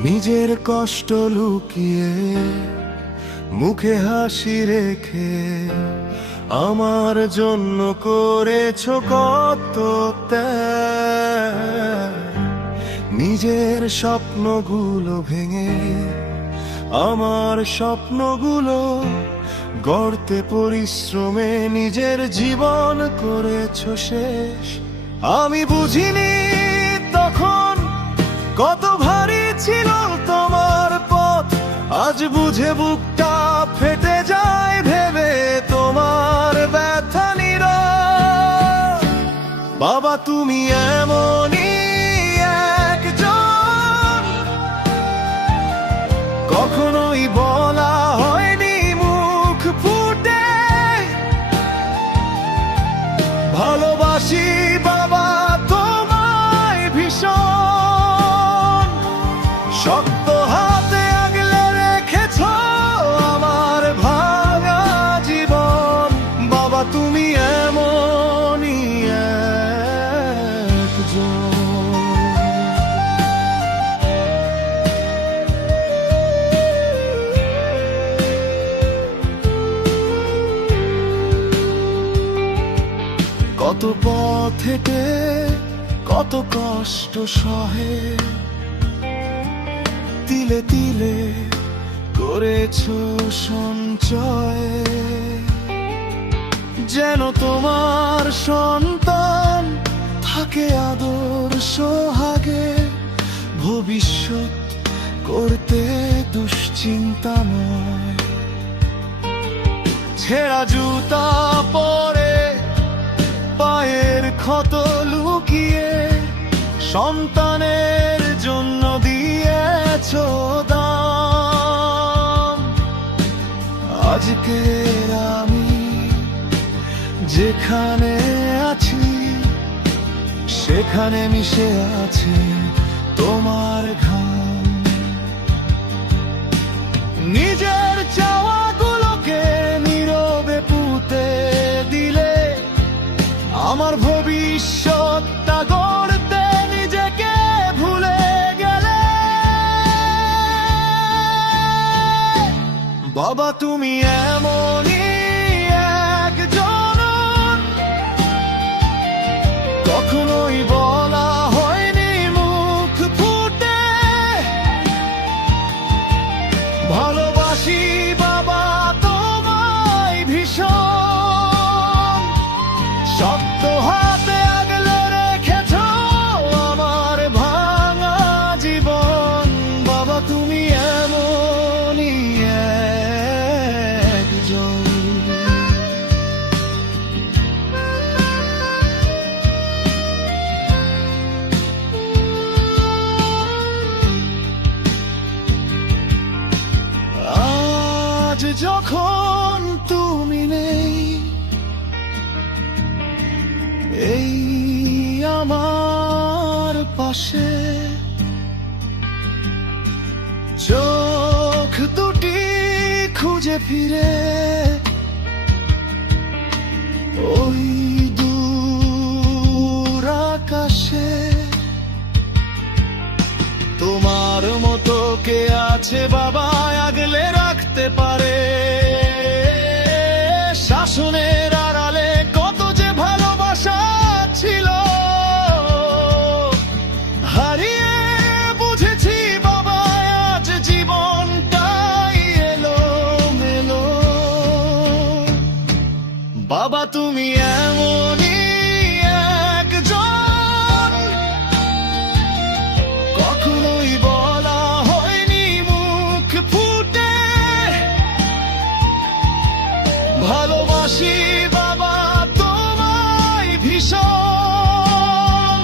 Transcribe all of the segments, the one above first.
নিজের কষ্ট লুকিয়ে মুখে হাসি রেখে আমার জন্য করেছো কত ত্যাগ। নিজের স্বপ্নগুলো ভেঙে আমার স্বপ্নগুলো গড়তে পরিশ্রমে নিজের জীবন করেছো শেষ। আমি বুঝিনি তখন কত ভারী ছিল তোমার পথ, আজ বুঝে বুকটা ফেটে যায় ভেবে তোমার ব্যথা নীরব। বাবা তুমি এমনই একজন, কখনোই বলা হয়নি মুখ ফুটে ভালোবাসি বাবা তোমায় ভীষণ। শক্ত হাতে আগলে রেখেছো আমার ভাঙা জীবন। বাবা তুমি এমনই একজন। কত পথ হেঁটে কত কষ্ট সহে তিলে তিলে করেছো সঞ্চয়, যেন তোমার সন্তান থাকে আদর সোহাগে। ভবিষ্যৎ করতে দুশ্চিন্তাময়, ছেঁড়া জুতা পরে পায়ের ক্ষত লুকিয়ে সন্তানের জন্য দিয়েছো দাম। আজকে আমি যেখানে আছি সেখানে মিশে আছে তোমার ঘাম। নিজের চাওয়াগুলোকে নীরবে পুঁতে দিলে আমার ভবিষ্যৎটা গড়তে নিজেকে ভুলে গেলে। বাবা তুমি এমনই একজন, কখনোই বলা হয়নি মুখ ফুটে ভালোবাসি বাবা তোমায় ভীষণ। শক্ত হাতে আগলে রেখেছো আমার ভাঙা জীবন। বাবা তুমি এমনই একজন। আজ যখন তুমি নেই এই আমার পাশে, চোখ দুটি খুঁজে ফিরে ওই দূর আকাশে। তোমার মতো কে আছে বাবা আগলে রাখতে পারে শাসনের আড়ালে কত যে ভালোবাসা ছিল। হারিয়ে বুঝেছি বাবা আজ জীবনটাই এলো মেলো। বাবা তুমি এমনই একজন, কখনোই বলা হয়নি মুখ ফুটে ভালোবাসি বাবা তোমায় ভীষণ।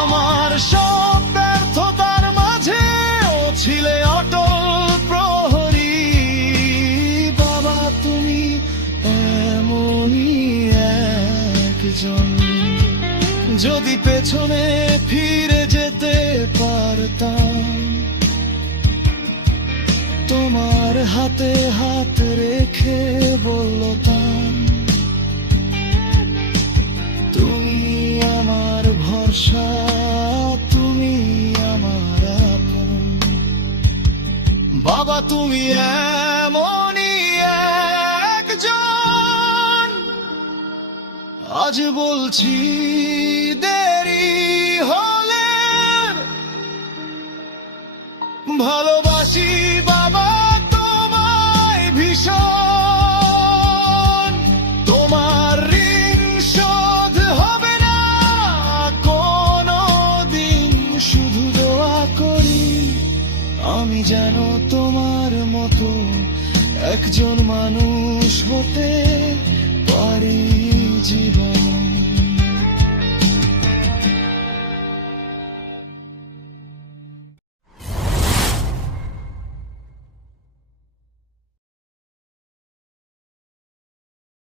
আমার সব ব্যর্থতার মাঝেও ছিলে অটল প্রহরী। বাবা তুমি এমনই একজন। যদি পেছনে ফিরে যেতে পারতাম তোমার হাতে হাত রেখে বলতাম তুমি আমার ভরসা, তুমি আমার আপন। বাবা তুমি এমনই একজন, আজ বলছি দেরি হলে ভালোবাসি বাবা তোমায় ভীষণ। তোমার ঋণ শোধ হবে না কোনো দিন, শুধু দোয়া করি আমি যেন তোমার মতো একজন মানুষ হতে পারি জীবন।